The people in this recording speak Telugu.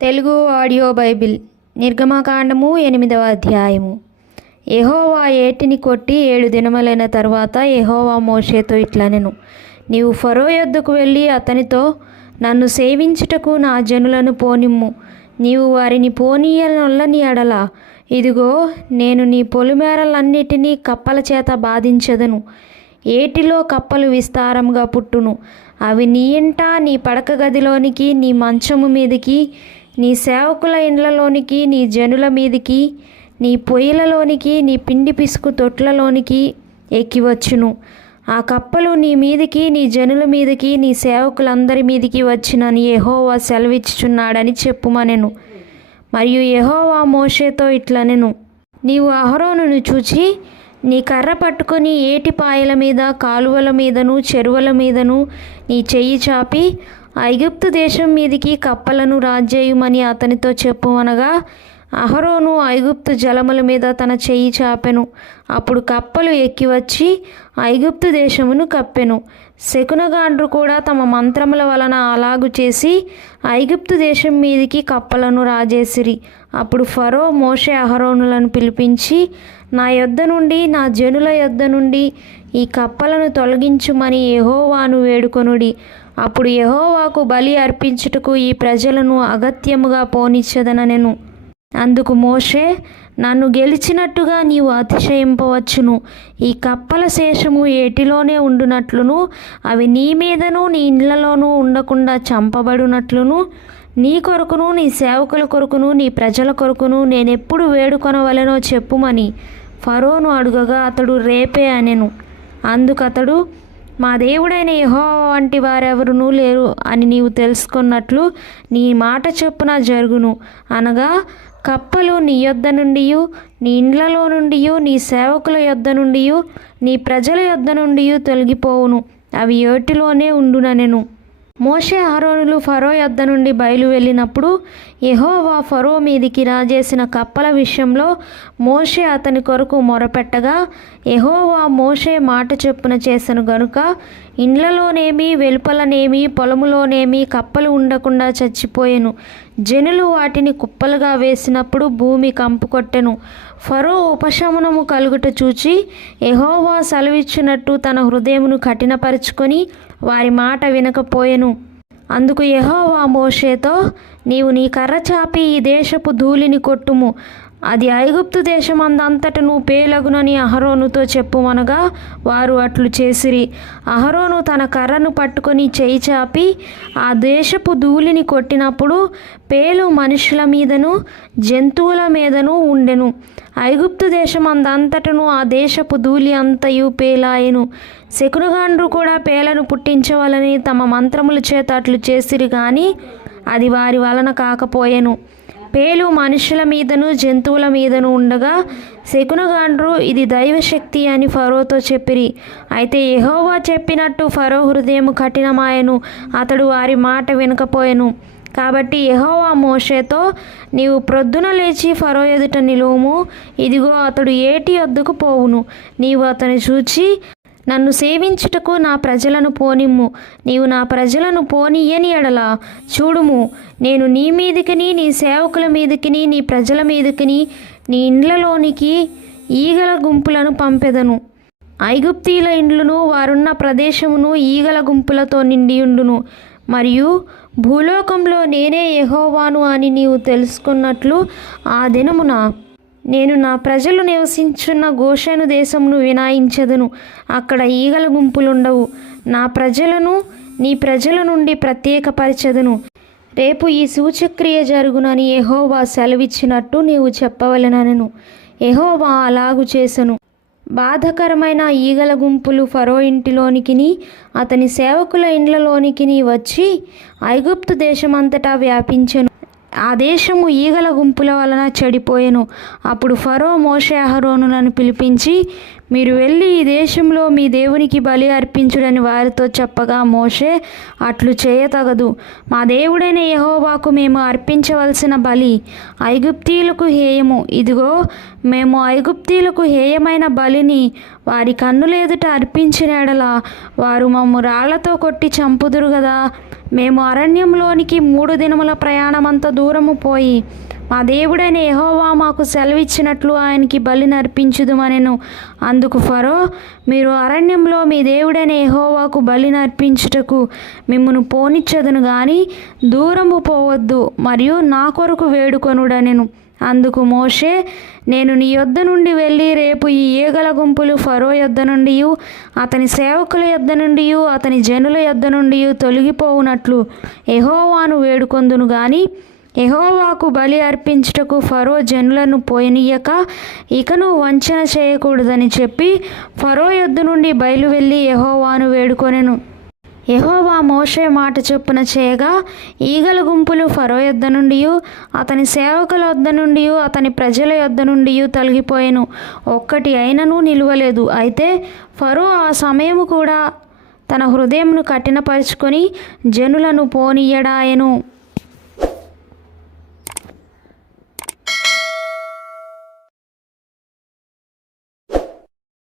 తెలుగు ఆడియో బైబిల్ నిర్గమకాండము 8వ అధ్యాయము. యెహోవా ఏటిని కొట్టి 7 దినములైన తరువాత యెహోవా మోషేతో ఇట్లనెను, నీవు ఫరో యొద్దకు వెళ్ళి అతనితో, నన్ను సేవించుటకు నా జనులను పోనిమ్ము. నీవు వారిని పోనీయనొల్లని ఎడల, ఇదిగో నేను నీ పొలిమేరలన్నిటినీ కప్పల చేత బాధించెదను. ఏటిలో కప్పలు విస్తారముగా పుట్టును. అవి నీ ఇంట, నీ పడక గదిలోనికి, నీ మంచము మీదికి, నీ సేవకుల ఇండ్లలోనికి, నీ జనుల మీదికి, నీ పొయ్యిలలోనికి, నీ పిండి పిసుకు తొట్లలోనికి ఎక్కివచ్చును. ఆ కప్పలు నీ మీదికి, నీ జనుల మీదికి, నీ సేవకులందరి మీదికి వచ్చినని యెహోవా సెలవిచ్చుచున్నాడని చెప్పుమనెను. మరియు యెహోవా మోషేతో ఇట్లనెను, నీవు అహరోనును చూచి నీ కర్ర పట్టుకొని ఏటి పాయల మీద, కాలువల మీదను, చెరువుల మీదను నీ చెయ్యి చాపి ఐగుప్తు దేశం మీదికి కప్పలను రాజేయుమని అతనితో చెప్పుమనగా, అహరోను ఐగుప్తు జలముల మీద తన చెయ్యి చాపెను. అప్పుడు కప్పలు ఎక్కివచ్చి ఐగుప్తు దేశమును కప్పెను. శకునగాండ్రు కూడా తమ మంత్రముల వలన అలాగు చేసి ఐగుప్తు దేశం మీదికి కప్పలను రాజేసిరి. అప్పుడు ఫరో మోషే అహరోనులను పిలిపించి, నా యొద్ద నుండి, నా జనుల యొద్ద నుండి ఈ కప్పలను తొలగించుమని యెహోవాను వేడుకొనుడి. అప్పుడు యెహోవాకు బలి అర్పించుటకు ఈ ప్రజలను అగత్యముగా పోనిచ్చెదనెను. అందుకు మోషే, నన్ను గెలిచినట్టుగా నీవు అతిశయింపవచ్చును. ఈ కప్పల శేషము ఏటిలోనే ఉండునట్లును, అవి నీ మీదను నీ ఇండ్లలోనూ ఉండకుండా చంపబడునట్లును, నీ కొరకును, నీ సేవకుల కొరకును, నీ ప్రజల కొరకును నేనెప్పుడు వేడుకొనవలెనో చెప్పుమని ఫరోను అడుగగా, అతడు రేపే అనెను. అందుకతడు, మా దేవుడైన యెహోవా వంటి వారెవరునూ లేరు అని నీవు తెలుసుకున్నట్లు నీ మాట చొప్పున జరుగును. అనగా కప్పలు నీ యొద్ద నుండి, నీ ఇండ్లలో నుండి, నీ సేవకుల యొద్ద నుండి, నీ ప్రజల యొద్ద నుండి తొలగిపోవును. అవి ఏటిలోనే ఉండుననెను. మోషే అహరోనులు ఫరో యొద్ద నుండి బయలు వెళ్ళినప్పుడు యెహోవా ఫరో మీదికి రాజేసిన కప్పల విషయంలో మోషే అతని కొరకు మొరపెట్టగా, యెహోవా మోషే మాట చొప్పున చేసెను గనుక ఇండ్లలోనేమి, వెలుపలనేమి, పొలములోనేమి కప్పలు ఉండకుండా చచ్చిపోయెను. జనులు వాటిని కుప్పలుగా వేసినప్పుడు భూమి కంపు కొట్టెను. ఫరో ఉపశమనము కలుగుట చూచి యెహోవా సెలవిచ్చినట్టు తన హృదయమును కఠినపరుచుకొని వారి మాట వినకపోయెను. అందుకు యెహోవా మోషేతో, నీవు నీ కర్ర చాపి ఈ దేశపు ధూళిని కొట్టుము, అది ఐగుప్తు దేశమందంతటను పేలగునని అహరోనుతో చెప్పుమనగా వారు అట్లు చేసిరి. అహరోను తన కర్రను పట్టుకొని చేయి చాపి ఆ దేశపు ధూళిని కొట్టినప్పుడు పేలు మనుషుల మీదను జంతువుల మీదను ఉండెను. ఐగుప్తు దేశమందంతటను ఆ దేశపు ధూళి అంతయు పేలాయెను. శకునగాండ్రు కూడా పేలను పుట్టించవలని తమ మంత్రముల చేత అట్లు చేసిరి, కానీ అది వారి వలన కాకపోయెను. పేలు మనుషుల మీదను జంతువుల మీదను ఉండగా శకునగాండ్రు, ఇది దైవశక్తి అని ఫరోతో చెప్పిరి. అయితే యెహోవా చెప్పినట్టు ఫరో హృదయము కఠినమాయెను, అతడు వారి మాట వినకపోయెను. కాబట్టి యెహోవా మోషేతో, నీవు ప్రొద్దున లేచి ఫరో ఎదుట నిలువుము. ఇదిగో అతడు ఏటి యొద్దకు పోవును. నీవు అతని చూచి, నన్ను సేవించుటకు నా ప్రజలను పోనిమ్ము. నీవు నా ప్రజలను పోనీయని ఎడల, చూడుము, నేను నీ మీదికిని, నీ సేవకుల మీదికిని, నీ ప్రజల మీదికిని, నీ ఇండ్లలోనికి ఈగల గుంపులను పంపెదను. ఐగుప్తీయుల ఇండ్లును వారున్న ప్రదేశమును ఈగల గుంపులతో నిండియుండును. మరియు భూలోకంలో నేనే యెహోవాను అని నీవు తెలుసుకున్నట్లు ఆ దినమున నేను నా ప్రజలు నివసించున్న గోషెను దేశమును వినాయించెదను. అక్కడ ఈగల గుంపులుండవు. నా ప్రజలను నీ ప్రజల నుండి ప్రత్యేకపరచెదను. రేపు ఈ సూచక్రియ జరుగునని యెహోవా సెలవిచ్చినట్టు నీవు చెప్పవలెననెను. యెహోవా అలాగు చేసెను. బాధకరమైన ఈగల గుంపులు ఫరో ఇంటిలోనికిని అతని సేవకుల ఇండ్లలోనికిని వచ్చి ఐగుప్తు దేశమంతటా వ్యాపించెను. ఆ దేశము ఈగల గుంపుల వలన చెడిపోయెను. అప్పుడు ఫరో మోషే అహరోనులను పిలిపించి, మీరు వెళ్ళి ఈ దేశంలో మీ దేవునికి బలి అర్పించుడని వారితో చెప్పగా మోషే, అట్లు చేయతగదు, మా దేవుడైన యెహోవాకు మేము అర్పించవలసిన బలి ఐగుప్తీయులకు హేయము. ఇదిగో, మేము ఐగుప్తీయులకు హేయమైన బలిని వారి కన్నుల ఎదుట అర్పించిన ఎడల వారు మమ్ము రాళ్లతో కొట్టి చంపుదురు గదా. మేము అరణ్యంలోనికి 3 దినముల ప్రయాణమంత దూరము పోయి మా దేవుడైన యెహోవా మాకు సెలవిచ్చినట్లు ఆయనకి బలిని అర్పించుదుమనెను. అందుకు ఫరో, మీరు అరణ్యంలో మీ దేవుడైన యెహోవాకు బలిని అర్పించుటకు మిమ్మును పోనిచ్చదును గాని దూరము పోవద్దు, మరియు నా కొరకు వేడుకొనుడనెను. అందుకు మోషే, నేను నీ యొద్ద నుండి వెళ్ళి రేపు ఈ ఈగల గుంపులు ఫరో యొద్ద నుండి, అతని సేవకుల యొద్ద నుండి, అతని జనుల యొద్ద నుండి తొలగిపోవునట్లు యెహోవాను వేడుకొందును గాని యెహోవాకు బలి అర్పించుటకు ఫరో జనులను పోయనీయక ఇకను వంచన చేయకూడదని చెప్పి ఫరో యొద్ద నుండి బయలు వెళ్ళి యెహోవాను వేడుకొనెను. యెహోవా మోషే మాట చొప్పున చేయగా ఈగల గుంపులు ఫరో యొద్ద నుండి, అతని సేవకుల యొద్ద నుండి, అతని ప్రజల యొద్ద నుండి తొలగిపోయెను. ఒక్కటి అయినను నిలువలేదు. అయితే ఫరో ఆ సమయము కూడా తన హృదయమును కఠినపరుచుకొని జనులను పోనీయడాయెను.